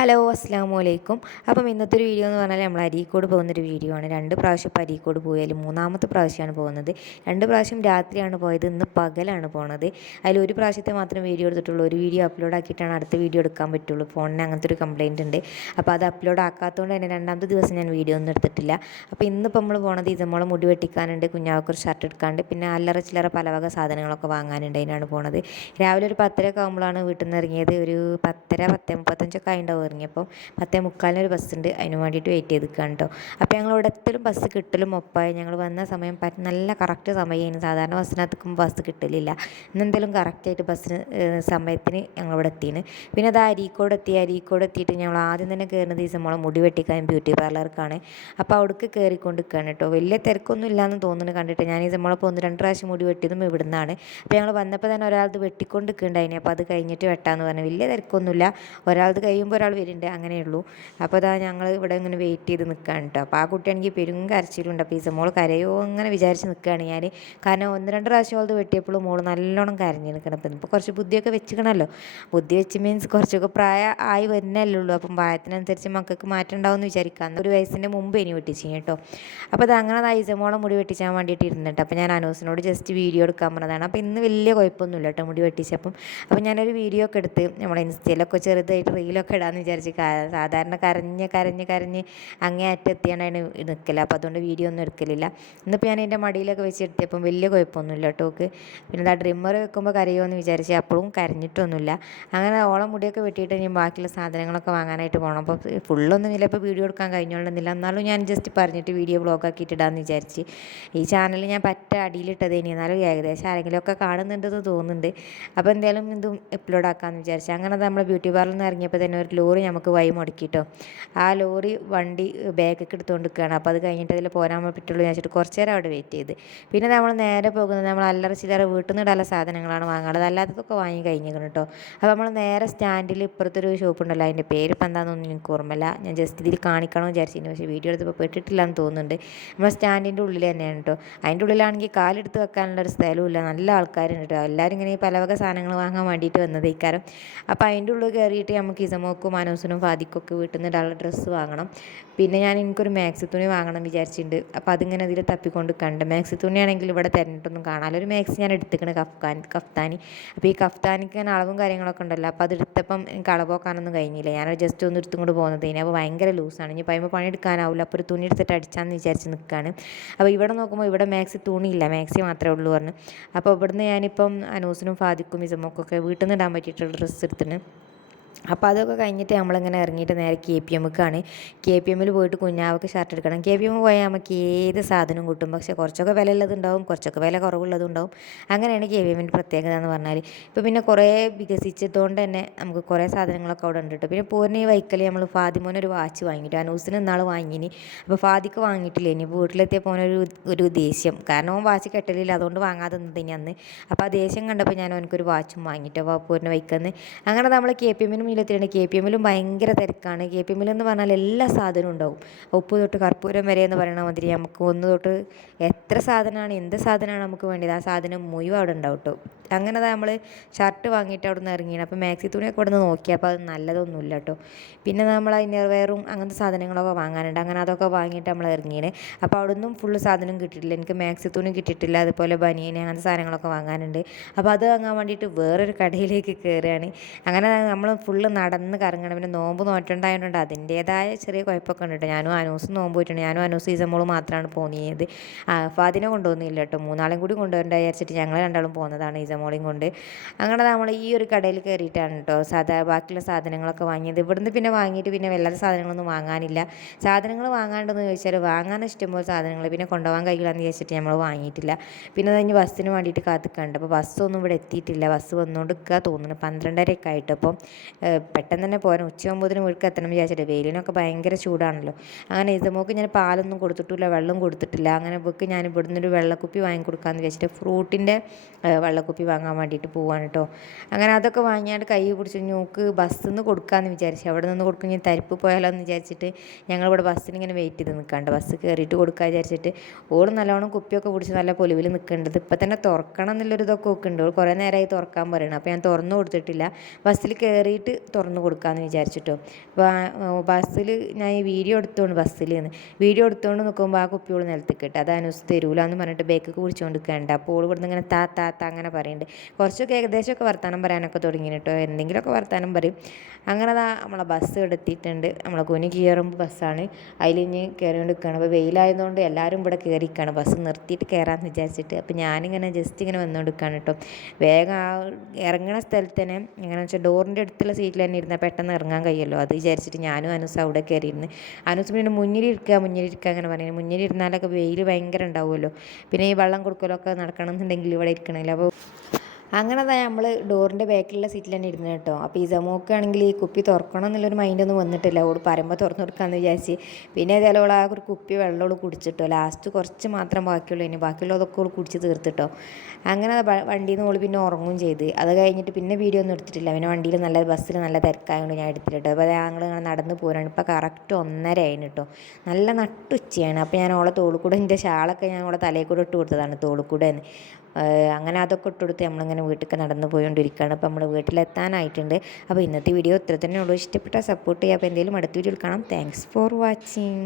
Hello അസ്സാം വലൈക്കും. അപ്പം ഇന്നത്തെ ഒരു വീഡിയോ എന്ന് പറഞ്ഞാൽ നമ്മൾ അരീക്കോട് പോകുന്നൊരു വീഡിയോ ആണ്. 2 പ്രാവശ്യം ഇപ്പോൾ അരീക്കോട് പോയാൽ മൂന്നാമത്തെ പ്രാവശ്യമാണ് പോകുന്നത്. 2 പ്രാവശ്യം രാത്രിയാണ് പോയത്, ഇന്ന് പകലാണ് പോണത്. അതിൽ ഒരു പ്രാവശ്യത്തെ മാത്രം വീഡിയോ എടുത്തിട്ടുള്ളൂ. ഒരു വീഡിയോ അപ്ലോഡ് ആക്കിയിട്ടാണ് അടുത്ത വീഡിയോ എടുക്കാൻ പറ്റുള്ളൂ. ഫോണിന് അങ്ങനത്തെ ഒരു കംപ്ലയിൻറ്റ് ഉണ്ട്. അപ്പോൾ അത് അപ്ലോഡ് ആക്കാത്തതുകൊണ്ട് തന്നെ രണ്ടാമത്തെ ദിവസം ഞാൻ വീഡിയോ ഒന്നും എടുത്തിട്ടില്ല. അപ്പോൾ ഇന്നിപ്പോൾ നമ്മൾ പോണത് നമ്മളെ മുടി വെട്ടിക്കാനുണ്ട്, കുഞ്ഞാവക്കൊരു ഷർട്ട് എടുക്കാണ്ട്, പിന്നെ അല്ലറ ചില്ലറ പലവക സാധനങ്ങളൊക്കെ വാങ്ങാനുണ്ട്. അതിനാണ് പോണത്. രാവിലെ ഒരു 10:30 ആകുമ്പോഴാണ് വീട്ടിൽ നിന്ന് ഇറങ്ങിയത്. ഒരു 10:30 10:35 ആയിട്ടുണ്ടാവും ഇറങ്ങിയപ്പോൾ. 10:45 ഒരു ബസ്സുണ്ട്, അതിന് വേണ്ടിയിട്ട് വെയിറ്റ് ചെയ്ത് നിൽക്കുകയാണ് കേട്ടോ. അപ്പോൾ ഞങ്ങൾ ഇവിടെ എത്തലും ബസ് കിട്ടലും ഒപ്പമായി. ഞങ്ങൾ വന്ന സമയം നല്ല കറക്റ്റ് സമയമായിരുന്നു. സാധാരണ ബസ്സിനകത്തേക്കും ബസ് കിട്ടലില്ല. ഇന്നെന്തെങ്കിലും കറക്റ്റായിട്ട് ബസ്സിന് സമയത്തിന് ഞങ്ങളിവിടെ എത്തിയാണ്. പിന്നെ അത് അരീക്കോട് എത്തിയിട്ട് ഞങ്ങൾ ആദ്യം തന്നെ കയറുന്നത് നമ്മളെ മുടി വെട്ടിക്കാൻ ബ്യൂട്ടി പാർലർക്കാണ്. അപ്പോൾ അവിടേക്ക് കയറിക്കൊണ്ട് നിൽക്കുകയാണ് കേട്ടോ. വലിയ തിരക്കൊന്നും ഇല്ലയെന്ന് തോന്നുന്നു കണ്ടിട്ട്. ഞാൻ നമ്മളപ്പോൾ 1-2 പ്രാവശ്യം മുടി വെട്ടിയതും ഇവിടെ നിന്നാണ്. അപ്പോൾ ഞങ്ങൾ വന്നപ്പോൾ തന്നെ ഒരാളത് വെട്ടിക്കൊണ്ട് നിൽക്കുന്നുണ്ടായിന്. അപ്പോൾ അത് കഴിഞ്ഞിട്ട് വെട്ടാമെന്ന് പറഞ്ഞു. വലിയ തിരക്കൊന്നുമില്ല, ഒരാളത് കഴിയുമ്പോൾ ഒരാൾ വരുന്നുണ്ട്, അങ്ങനെയുള്ളൂ. അപ്പോൾ അതാ ഞങ്ങൾ ഇവിടെ ഇങ്ങനെ വെയിറ്റ് ചെയ്ത് നിൽക്കുകയാണ് കേട്ടോ. അപ്പോൾ ആ കുട്ടിയാണെങ്കിൽ പെരും കരച്ചിലുണ്ട്. അപ്പോൾ മോൾ കരയോ അങ്ങനെ വിചാരിച്ച് നിൽക്കുകയാണ് ഞാൻ. കാരണം 1-2 പ്രാവശ്യം അത് വെട്ടിയപ്പോഴും മോൾ നല്ലോണം കരഞ്ഞ് നിൽക്കണം. അപ്പം ഇപ്പോൾ കുറച്ച് ബുദ്ധിയൊക്കെ വെച്ചിക്കണമല്ലോ. ബുദ്ധി വെച്ച് മീൻസ് കുറച്ചൊക്കെ പ്രായം ആയി വരുന്നല്ലേ ഉള്ളൂ. അപ്പം പ്രായത്തിനനുസരിച്ച് മക്കൾക്ക് മാറ്റം ഉണ്ടാവുമെന്ന് വിചാരിക്കാം. അന്ന് ഒരു വയസ്സിൻ്റെ മുമ്പ് ഇനി വെട്ടിച്ചു കേട്ടോ. അപ്പോൾ അത് അങ്ങനെ മോളെ മുടി വെട്ടിച്ചാൻ വേണ്ടിയിട്ട് ഇരുന്നിട്ട് അപ്പോൾ ഞാൻ അനൂസിനോട് ജസ്റ്റ് വീഡിയോ എടുക്കാൻ പറഞ്ഞതാണ്. അപ്പോൾ ഇന്ന് വലിയ കുഴപ്പമൊന്നുമില്ല കേട്ടോ മുടി വെട്ടിച്ചപ്പം. അപ്പോൾ ഞാനൊരു വീഡിയോ ഒക്കെ എടുത്ത് നമ്മളെ ഇൻസ്റ്റയിലൊക്കെ ചെറുതായിട്ട് റീലൊക്കെ ഇടാമെന്ന് വിചാരിച്ച്. സാധാരണ കരഞ്ഞ് അങ്ങേ അറ്റെത്തിയാണ് നിൽക്കല. അപ്പോൾ അതുകൊണ്ട് വീഡിയോ ഒന്നും എടുക്കലില്ല. ഇന്നിപ്പോൾ ഞാൻ എൻ്റെ മടിയിലൊക്കെ വെച്ചെടുത്തപ്പം വലിയ കുഴപ്പമൊന്നുമില്ല കേട്ടോക്ക്. പിന്നെ ഡ്രിമ്മർ വെക്കുമ്പോൾ കരയുമോ എന്ന് വിചാരിച്ച് അപ്പോഴും കരഞ്ഞിട്ടൊന്നുമില്ല. അങ്ങനെ ഓളം മുടിയൊക്കെ വെട്ടിയിട്ട് ഇനി ബാക്കിയുള്ള സാധനങ്ങളൊക്കെ വാങ്ങാനായിട്ട് പോകണം. അപ്പോൾ ഫുള്ളൊന്നും ഇല്ല, ഇപ്പോൾ വീഡിയോ എടുക്കാൻ കഴിഞ്ഞോളുന്നില്ല. എന്നാലും ഞാൻ ജസ്റ്റ് പറഞ്ഞിട്ട് വീഡിയോ ബ്ലോഗാക്കിയിട്ട് ഇടാമെന്ന് വിചാരിച്ച്. ഈ ചാനൽ ഞാൻ പറ്റ അടിയിലിട്ടത് ഇനി, എന്നാലും ഏകദേശം ആരെങ്കിലുമൊക്കെ കാണുന്നുണ്ടെന്ന് തോന്നുന്നുണ്ട്. അപ്പോൾ എന്തായാലും ഇതും അപ്ലോഡ് ആക്കാമെന്ന് വിചാരിച്ചു. അങ്ങനെ നമ്മൾ ബ്യൂട്ടി പാർലറിൽ നിന്ന് ഇറങ്ങിയപ്പോൾ തന്നെ ഒരു ലോറി നമുക്ക് വഴി മുടക്കിട്ടോ. ആ ലോറി വണ്ടി ബാഗൊക്കെ എടുത്തുകൊണ്ട് നിൽക്കുകയാണ്. അപ്പോൾ അത് കഴിഞ്ഞിട്ട് അതിൽ പോരാൻ പറ്റുള്ളൂ എന്ന് വെച്ചിട്ട് കുറച്ച് നേരം അവിടെ വെയിറ്റ് ചെയ്ത്. പിന്നെ നമ്മൾ നേരെ പോകുന്നത് നമ്മൾ അല്ലറ ചില്ലറ വീട്ടിൽ നിന്ന് ഇടാനുള്ള സാധനങ്ങളാണ് വാങ്ങാനുള്ളത്. അല്ലാത്തതൊക്കെ വാങ്ങി കഴിഞ്ഞിരിക്കണം കേട്ടോ. അപ്പോൾ നമ്മൾ നേരെ സ്റ്റാൻഡിൽ ഇപ്പുറത്തൊരു ഷോപ്പ് ഉണ്ടല്ലോ, അതിൻ്റെ പേര് ഇപ്പം എന്താണെന്നൊന്നും എനിക്ക് ഓർമ്മയില്ല. ഞാൻ ജസ്റ്റ് ഇതിൽ കാണിക്കണമെന്ന് വിചാരിച്ചിരുന്നു, പക്ഷേ വീഡിയോ എടുത്തപ്പോൾ പെട്ടിട്ടില്ല എന്ന് തോന്നുന്നുണ്ട്. നമ്മൾ സ്റ്റാൻഡിൻ്റെ ഉള്ളിൽ തന്നെയാണ് കേട്ടോ. അതിൻ്റെ ഉള്ളിലാണെങ്കിൽ കാലെടുത്ത് വെക്കാനുള്ളൊരു സ്ഥലമില്ല, നല്ല ആൾക്കാരുണ്ട് കേട്ടോ. എല്ലാവരും ഇങ്ങനെ ഈ പലവക സാധനങ്ങൾ വാങ്ങാൻ വേണ്ടിയിട്ട് വന്നത് ഇക്കാരം. അപ്പോൾ അതിൻ്റെ ഉള്ളിൽ കയറിയിട്ട് നമുക്ക് ഇസമോക്കും അനൂസിനും ഫാദിക്കൊക്കെ വീട്ടിൽ നിന്ന് ഇടാനുള്ള ഡ്രസ്സ് വാങ്ങണം. പിന്നെ എനിക്കൊരു മാക്സി തുണി വാങ്ങണം വിചാരിച്ചിട്ടുണ്ട്. അപ്പോൾ അതിങ്ങനെ അതിൽ തപ്പിക്കൊണ്ട് കണ്ട്. മാക്സി തുണിയാണെങ്കിൽ ഇവിടെ തിരഞ്ഞിട്ടൊന്നും കാണാമല്ലോ. ഒരു മാക്സി ഞാൻ എടുത്തിക്കണ്, കഫ്താനി. അപ്പോൾ ഈ കഫ്താനിക്ക് ഞാൻ അളവും കാര്യങ്ങളൊക്കെ ഉണ്ടല്ലോ. അപ്പോൾ അത് എടുത്തപ്പം എനിക്ക് അളവോക്കാനൊന്നും കഴിഞ്ഞില്ല. ഞാൻ ജസ്റ്റ് ഒന്ന് എടുത്തും കൊണ്ട് പോകുന്നത്. അപ്പോൾ ഭയങ്കര ലൂസാണ്. ഇനി പയ്യുമ്പോൾ പണിയെടുക്കാനാവില്ല. അപ്പോൾ ഒരു തുണി എടുത്തിട്ട് അടിച്ചാന്ന് വിചാരിച്ച് നിൽക്കുകയാണ്. അപ്പോൾ ഇവിടെ നോക്കുമ്പോൾ ഇവിടെ മാക്സി തുണിയില്ല, മാക്സി മാത്രമേ ഉള്ളൂ പറഞ്ഞു. അപ്പോൾ ഇവിടുന്ന് ഞാനിപ്പം അനൂസിനും ഫാദിക്കും ഇസമോക്കൊക്കെ വീട്ടിൽ നിന്ന് ഇടാൻ പറ്റിയിട്ടുള്ള ഡ്രസ്സ് എടുത്തിന്. അപ്പോൾ അതൊക്കെ കഴിഞ്ഞിട്ട് നമ്മളിങ്ങനെ ഇറങ്ങിയിട്ട് നേരെ KPMക്കാണ്. KPMൽ പോയിട്ട് കുഞ്ഞാവക്ക് ഷർട്ട് എടുക്കണം. KPM പോയാൽ നമുക്ക് ഏത് സാധനവും കിട്ടും. പക്ഷേ കുറച്ചൊക്കെ വില ഉള്ളതുണ്ടാവും, കുറച്ചൊക്കെ വില കുറവുള്ളതുണ്ടാവും. അങ്ങനെയാണ് KPMൻ്റെ പ്രത്യേകത എന്ന് പറഞ്ഞാൽ. ഇപ്പോൾ പിന്നെ കുറേ വികസിച്ചതുകൊണ്ട് തന്നെ നമുക്ക് കുറേ സാധനങ്ങളൊക്കെ അവിടെ ഉണ്ട് കേട്ടോ. പിന്നെ പൂർണ്ണ ഈ വൈക്കൽ നമ്മൾ ഫാദിമോനൊരു വാച്ച് വാങ്ങിയിട്ട് അനൂസിന് ഇന്നാൾ വാങ്ങിനി. അപ്പോൾ ഫാദിക്ക് വാങ്ങിയിട്ടില്ല. ഇനി വീട്ടിലെത്തിയപ്പോൾ ഒരു ദേഷ്യം, കാരണം അവൻ വാച്ച് കെട്ടലില്ല, അതുകൊണ്ട് വാങ്ങാതെ നിന്നതിന് അന്ന്. അപ്പോൾ ആ ദേഷ്യം കണ്ടപ്പോൾ ഞാൻ അവനക്കൊരു വാച്ചും വാങ്ങിയിട്ടോ പൂർണ്ണ വൈക്കന്ന്. അങ്ങനെ നമ്മൾ KPMനും KPMലും ഭയങ്കര തിരക്കാണ്. KPMൽ എന്ന് പറഞ്ഞാൽ എല്ലാ സാധനവും ഉണ്ടാവും. ഉപ്പ് തൊട്ട് കർപ്പൂരം വരെ എന്ന് പറയണ മാതിരി നമുക്ക് ഒന്ന് തൊട്ട് എത്ര സാധനമാണ്, എന്ത് സാധനമാണ് നമുക്ക് വേണ്ടത് ആ സാധനം മുഴുവൻ അവിടെ ഉണ്ടാവും കേട്ടോ. അങ്ങനെ നമ്മൾ ഷർട്ട് വാങ്ങിയിട്ട് അവിടെ നിന്ന് ഇറങ്ങിയാണ്. അപ്പോൾ മാക്സി തുണിയൊക്കെ അവിടെ നിന്ന് നോക്കിയപ്പോൾ അത് നല്ലതൊന്നുമില്ല കേട്ടോ. പിന്നെ നമ്മൾ ഇന്നർവെയറും അങ്ങനത്തെ സാധനങ്ങളൊക്കെ വാങ്ങാനുണ്ട്. അങ്ങനെ അതൊക്കെ വാങ്ങിയിട്ട് നമ്മൾ ഇറങ്ങിയാണ്. അപ്പോൾ അവിടെ നിന്നും ഫുള്ള് സാധനം കിട്ടിയിട്ടില്ല. എനിക്ക് മാക്സി തുണി കിട്ടിയിട്ടില്ല, അതുപോലെ ബനിയന് അങ്ങനത്തെ സാധനങ്ങളൊക്കെ വാങ്ങാനുണ്ട്. അപ്പോൾ അത് വാങ്ങാൻ വേണ്ടിയിട്ട് വേറൊരു കടയിലേക്ക് കയറുകയാണ്. അങ്ങനെ നമ്മൾ ഫുള്ള് നടന്ന് കറങ്ങണം. പിന്നെ നോമ്പ് നോറ്റുണ്ടായതുകൊണ്ട് അതിൻ്റേതായ ചെറിയ കുഴപ്പമൊക്കെ ഉണ്ട് കേട്ടോ. ഞാനും അനൂസും നോമ്പ് പോയിട്ടുണ്ട്. ഞാനും അനൂസും ഈസമോളും മാത്രമാണ് പോകുന്നത്. ഫാദിനെ കൊണ്ടുപോകുന്നില്ല കേട്ടോ. 3 കൂടി കൊണ്ടുവരേണ്ട വിചാരിച്ചിട്ട് ഞങ്ങൾ രണ്ടാളും പോകുന്നതാണ് ഈസമോളെയും കൊണ്ട്. അങ്ങനെ നമ്മൾ ഈ ഒരു കടയിൽ കയറിയിട്ടാണ് കേട്ടോ ബാക്കിയുള്ള സാധനങ്ങളൊക്കെ വാങ്ങിയത്. ഇവിടുന്ന് പിന്നെ വാങ്ങിയിട്ട് പിന്നെ വല്ലാതെ സാധനങ്ങളൊന്നും വാങ്ങാനില്ല. സാധനങ്ങൾ വാങ്ങാണ്ടെന്ന് ചോദിച്ചാൽ വാങ്ങാൻ ഇഷ്ടംപോലെ സാധനങ്ങൾ, പിന്നെ കൊണ്ടുപോകാൻ കഴിയില്ലെന്ന് വിചാരിച്ചിട്ട് നമ്മൾ വാങ്ങിയിട്ടില്ല. പിന്നെ കഴിഞ്ഞ് ബസ്സിന് വേണ്ടിയിട്ട് കാത്തിക്കണ്ട്. അപ്പോൾ ബസ്സൊന്നും ഇവിടെ എത്തിയിട്ടില്ല. ബസ് വന്നുകൊണ്ടിരിക്കുക തോന്നുന്നു. 12:30 ആയിട്ട്. അപ്പം പെട്ടെന്ന് തന്നെ പോരാൻ ഉച്ചയാകുമ്പോഴത്തേനും വീട്ടിൽ എത്തണം വിചാരിച്ചിട്ട്. വെയിലിനൊക്കെ ഭയങ്കര ചൂടാണല്ലോ. അങ്ങനെ ഇസമോക്ക് ഞാൻ പാലൊന്നും കൊടുത്തിട്ടില്ല, വെള്ളം കൊടുത്തിട്ടില്ല. അങ്ങനെ ബുക്ക് ഞാൻ ഇവിടുന്ന് ഒരു വെള്ളക്കുപ്പി വാങ്ങിക്കൊടുക്കാമെന്ന് വിചാരിച്ചിട്ട് ഫ്രൂട്ടിൻ്റെ വെള്ളക്കുപ്പി വാങ്ങാൻ വേണ്ടിയിട്ട് പോവാണ് കേട്ടോ. അങ്ങനെ അതൊക്കെ വാങ്ങിയാണ്ട് കൈ പിടിച്ച് നോക്ക് ബസ്സിൽ നിന്ന് കൊടുക്കാമെന്ന് വിചാരിച്ചു. അവിടെ നിന്ന് കൊടുക്കും ഞാൻ തരിപ്പ് പോയാലോ എന്ന് വിചാരിച്ചിട്ട് ഞങ്ങളിവിടെ ബസ്സിന് ഇങ്ങനെ വെയിറ്റ് ചെയ്ത് നിൽക്കാണ്ട് ബസ് കയറിയിട്ട് കൊടുക്കുക വിചാരിച്ചിട്ട്. ഓള് നല്ലോണം കുപ്പിയൊക്കെ പിടിച്ച് നല്ല പൊലിവിൽ നിൽക്കേണ്ടത്. ഇപ്പം തന്നെ തുറക്കണം എന്നുള്ളൊരു ഇതൊക്കെ ഒക്കെ ഉണ്ട്. കുറേ നേരമായി തുറക്കാൻ പറയണം. അപ്പോൾ ഞാൻ തുറന്നു കൊടുത്തിട്ടില്ല. ബസ്സിൽ കയറിയിട്ട് തുറന്ന് കൊടുക്കാമെന്ന് വിചാരിച്ചിട്ടോ. അപ്പോൾ ബസ്സിൽ ഞാൻ ഈ വീഡിയോ എടുത്തുകൊണ്ട് വീഡിയോ എടുത്തുകൊണ്ട് നിൽക്കുമ്പോൾ ആ കുപ്പിയോട് നിലത്തേക്ക് ഇട്ട് അത് അനുസ് തരൂല എന്ന് പറഞ്ഞിട്ട് ബേക്കൊക്കെ കുടിച്ചുകൊണ്ട് നിൽക്കേണ്ട. അപ്പോൾ ഓൾ ഇവിടുന്ന് ഇങ്ങനെ താ അങ്ങനെ പറയുന്നുണ്ട്. കുറച്ചൊക്കെ ഏകദേശമൊക്കെ വർത്താനം പറയാനൊക്കെ തുടങ്ങി കേട്ടോ, എന്തെങ്കിലുമൊക്കെ വർത്താനം പറയും. അങ്ങനെ നമ്മളെ ബസ് എടുത്തിട്ടുണ്ട്. നമ്മളെ കുനി കയറുമ്പോൾ ബസ്സാണ്, അതിൽ ഇനി കയറിക്കൊണ്ട് നിൽക്കുകയാണ്. അപ്പോൾ വെയിലായതുകൊണ്ട് എല്ലാവരും ഇവിടെ കയറിയിരിക്കുകയാണ്, ബസ് നിർത്തിയിട്ട് കയറാമെന്ന് വിചാരിച്ചിട്ട്. അപ്പോൾ ഞാനിങ്ങനെ ജസ്റ്റ് ഇങ്ങനെ വന്നുകൊണ്ടിരിക്കുകയാണ് കേട്ടോ. വേഗം ആ ഇറങ്ങണ സ്ഥലത്ത് തന്നെ എങ്ങനെയാണെന്ന് വെച്ചാൽ ഡോറിൻ്റെ അടുത്തുള്ള സീറ്റിൽ തന്നെ ഇരുന്നാൽ പെട്ടെന്ന് ഇറങ്ങാൻ കഴിയുമല്ലോ, അത് വിചാരിച്ചിട്ട് ഞാനും അനുസ് അവിടെ കയറിയിരുന്ന്. അനുസ് പിന്നെ മുന്നിലിരിക്കുക അങ്ങനെ പറയുന്നത്. മുന്നിലിരുന്നാലൊക്കെ വെയിൽ ഭയങ്കര ഉണ്ടാവുമല്ലോ, പിന്നെ ഈ വെള്ളം കൊടുക്കലൊക്കെ നടക്കണം എന്നുണ്ടെങ്കിൽ ഇവിടെ ഇരിക്കണമല്ലോ. അപ്പോൾ അങ്ങനെ തന്നെ നമ്മൾ ഡോറിൻ്റെ ബാക്കിലുള്ള സീറ്റിൽ തന്നെ ഇരുന്നു കേട്ടോ. അപ്പോൾ ഈ സമൂക്കാണെങ്കിൽ ഈ കുപ്പി തുറക്കണം എന്നുള്ളൊരു മൈൻഡൊന്നും വന്നിട്ടില്ല. ഓട് പറയുമ്പോൾ തുറന്നു കൊടുക്കാമെന്ന് വിചാരിച്ച്. പിന്നെ ഏതായാലും ഓൾ ആ ഒരു കുപ്പി വെള്ളമോട് കുടിച്ചിട്ടോ. ലാസ്റ്റ് കുറച്ച് മാത്രം ബാക്കിയുള്ളൂ, ഇനി ബാക്കിയുള്ളതൊക്കെ ഓൾ കുടിച്ച് തീർത്തിട്ടോ. അങ്ങനെ വണ്ടിയിൽ നിന്ന് ഓൾ പിന്നെ ഉറങ്ങുകയും ചെയ്ത്. അത് കഴിഞ്ഞിട്ട് പിന്നെ വീഡിയോ ഒന്നും എടുത്തിട്ടില്ല. പിന്നെ വണ്ടിയിൽ നല്ല ബസ്സിൽ നല്ല തിരക്കായതുകൊണ്ട് ഞാൻ എടുത്തിട്ട്. അപ്പോൾ ഞങ്ങൾ ഇങ്ങനെ നടന്ന് പോരാണ്. ഇപ്പോൾ കറക്റ്റ് 1:30 ആയിന് കേട്ടോ, നല്ല നട്ടുച്ചയാണ്. അപ്പോൾ ഞാൻ ഓളെ തോളിൽ എൻ്റെ ഷാളൊക്കെ ഞാൻ ഓളെ തലയിൽ കൂടെ ഇട്ട് കൊടുത്തതാണ്, തോളിൽ കൂടെ. അങ്ങനെ അതൊക്കെ ഇട്ടുകൊടുത്ത് നമ്മളിങ്ങനെ വീട്ടിലേക്ക് നടന്ന് പോയിക്കൊണ്ടിരിക്കുകയാണ്. അപ്പോൾ നമ്മൾ വീട്ടിലെത്താനായിട്ടുണ്ട്. അപ്പോൾ ഇന്നത്തെ വീഡിയോ ഇത്ര തന്നെ ഉള്ളൂ. ഇഷ്ടപ്പെട്ടാൽ സപ്പോർട്ട് ചെയ്യുക. അപ്പോൾ എന്തെങ്കിലും അടുത്ത വീഡിയോയിൽ കാണാം. Thanks for watching.